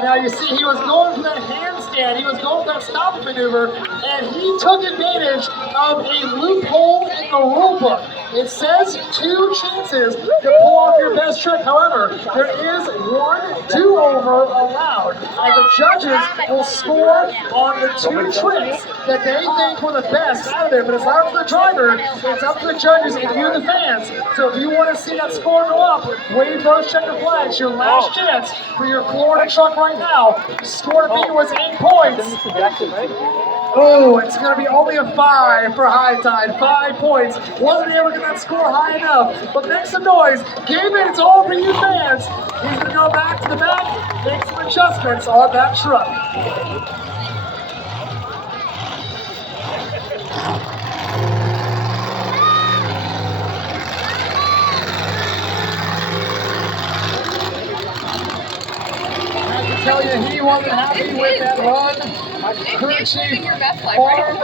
Now you see he was going for that handstand, he was going for that stop maneuver, and he took advantage of a loophole in the rule book. It says 2 chances to pull off your best trick. However, there is 1 do-over allowed, and the judges will score on the 2 tricks that they think were the best out of there. But it's not up to the driver, it's up to the judges and you, the fans. So if you want to see that score go up, wave those checker flags. Your last chance for your Florida truck right now. Score to beat was 8 points. Oh, it's going to be only a 5 for High Tide. 5 points. Wasn't able to get that score high enough. But make some noise. Game it. It's all for you fans. He's going to go back to the back, make some adjustments on that truck. Tell you he wasn't happy with that run. Crew chief farm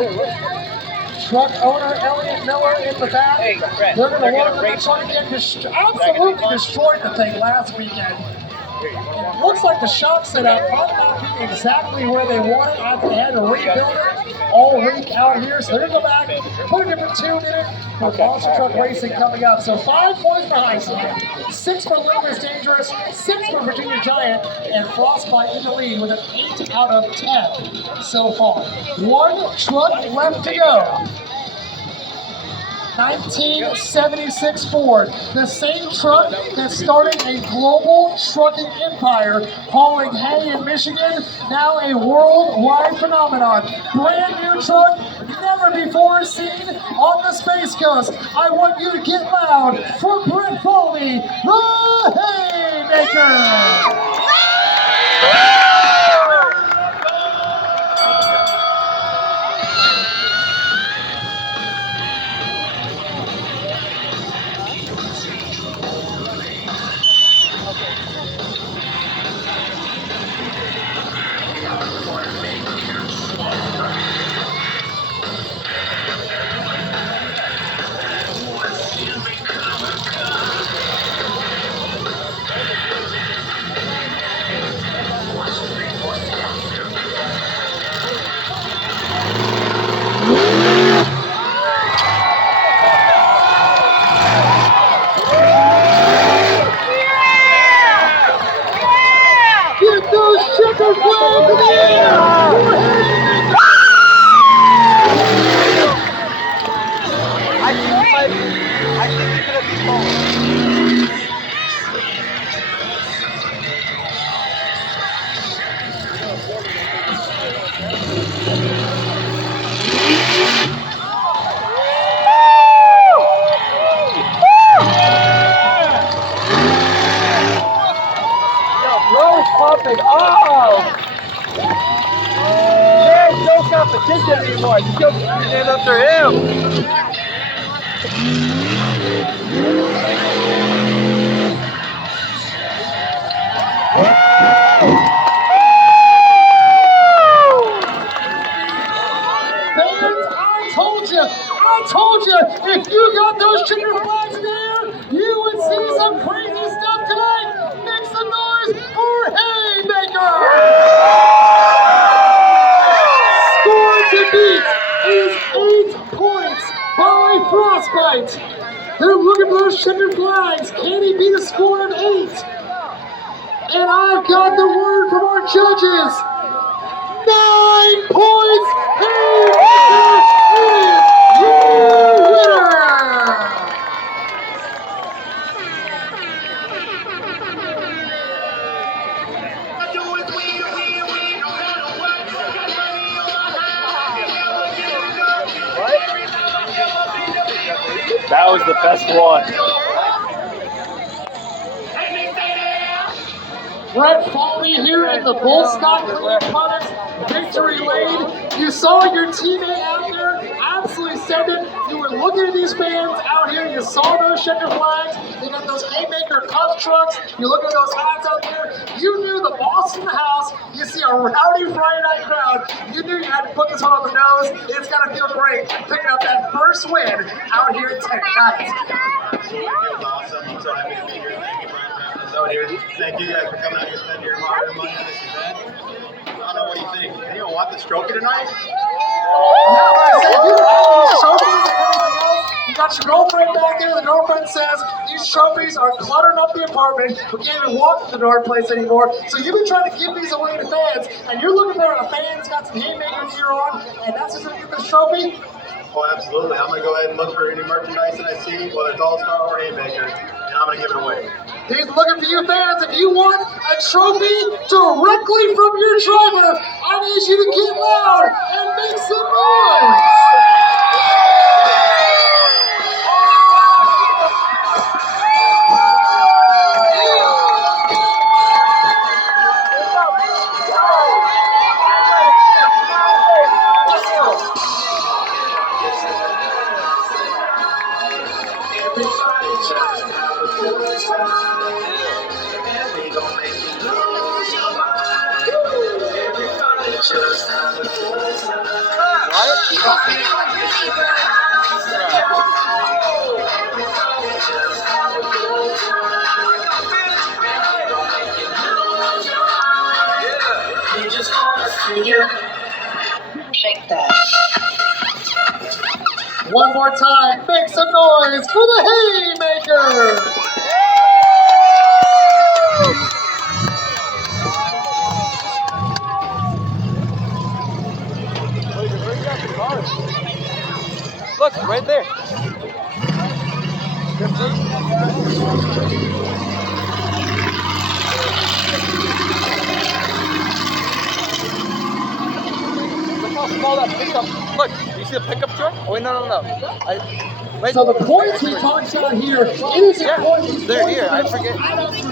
truck owner Elliot Miller in the back. They're going to work on trying to get absolutely destroyed the thing last weekend. It looks like the shock setup might not be exactly where they want it after they had to rebuild it all week out here. So they're going to go back, put a different tune in it for Monster Truck Racing coming up. So 5 points for High Tide, 6 for Limitless Dangerous, 6 for Virginia Giant, and Frostbite in the lead with an 8 out of 10 so far. 1 truck left to go. 1976 Ford, the same truck that started a global trucking empire hauling hay in Michigan, now a worldwide phenomenon. Brand new truck, never before seen on the Space Coast. I want you to get loud for Brett Foley, the Haymaker! Competition anymore. You go stand up to him. Fans, I told you, if you got those chicken flags in there, you would see some crazy stuff tonight. Make some noise for Haymaker! Beat is 8 points by Frostbite. They're looking for those chicken flags. Can he beat a score of 8? And I've got the word from our judges. 9 points. Haymaker is your winner. That was the best one. Brett Foley here in the Bull Stock Cleaning Products Victory Lane. You saw your teammate out there absolutely send it. you were looking at these fans out here, you saw those checker flags, they got those Haymaker Cup trucks, you look at those hats out there, you knew the boss in the house, you see a rowdy Friday night crowd, you knew you had to put this one on the nose. It's gonna feel great picking up that first win out here tonight. Absolutely, it was awesome. I'm so happy to be here. Thank you, Brian, for having us out here. Thank you guys for coming out here, spending your hard money on this event. I don't know, what do you think? Anyone want this trophy tonight? Yeah, but I said, you have these trophies and everything else. You got your girlfriend back there. The girlfriend says these trophies are cluttering up the apartment. We can't even walk to the darn place anymore. So you've been trying to give these away to fans, and you're looking for a fan that's got some Haymaker gear on, and that's just gonna get this trophy. Oh, absolutely. I'm going to go ahead and look for any merchandise that I see, whether it's All-Star or Haymaker, and I'm going to give it away. He's looking for you fans. If you want a trophy directly from your driver, I need you to get loud and make some noise. Shake that. One more time, make some noise for the Haymaker! Look, right there. Look how small that pickup. Look, you see the pickup truck? Oh wait, no. So the points we talked about here, it is important. They're here, I forget.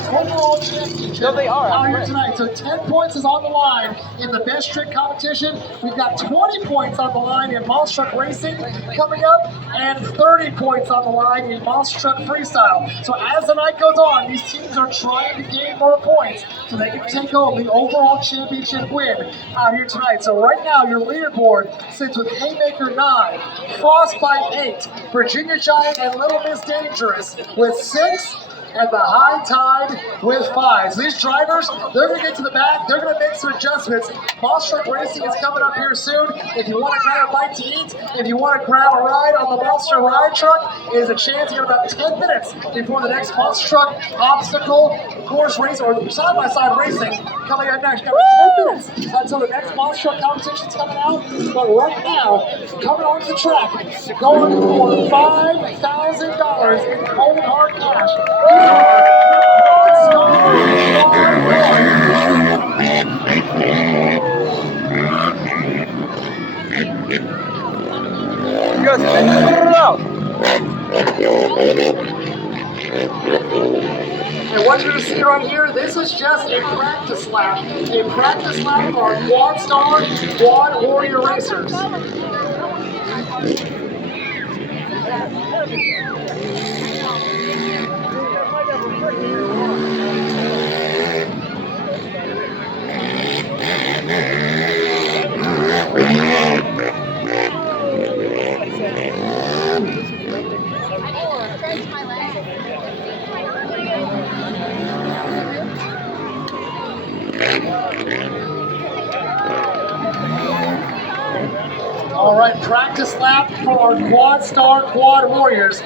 Overall championship No, they are, out here right. tonight. So 10 points is on the line in the best trick competition. We've got 20 points on the line in Monster Truck Racing coming up, and 30 points on the line in Monster Truck Freestyle. So as the night goes on, these teams are trying to gain more points so they can take home the overall championship win out here tonight. So right now, your leaderboard sits with Haymaker 9, Frostbite 8, Virginia Giant and Little Miss Dangerous with 6, and the High Tide with 5. So these drivers, they're going to get to the back, they're going to make some adjustments. Monster Truck Racing is coming up here soon. If you want to grab a bite to eat, if you want to grab a ride on the Monster Ride Truck, it is a chance. You got about 10 minutes before the next Monster Truck obstacle course race or side-by-side racing coming up next. You got about 10 minutes until the next Monster Truck competition's coming out. But right now, coming onto the track, going for $5,000 in cold hard cash. Yes, put it out. And what you're going to see right here, this is just a practice lap. A practice lap for our Quad Star Quad Warrior Racers. All right, practice lap for our Quad Star Quad Warriors.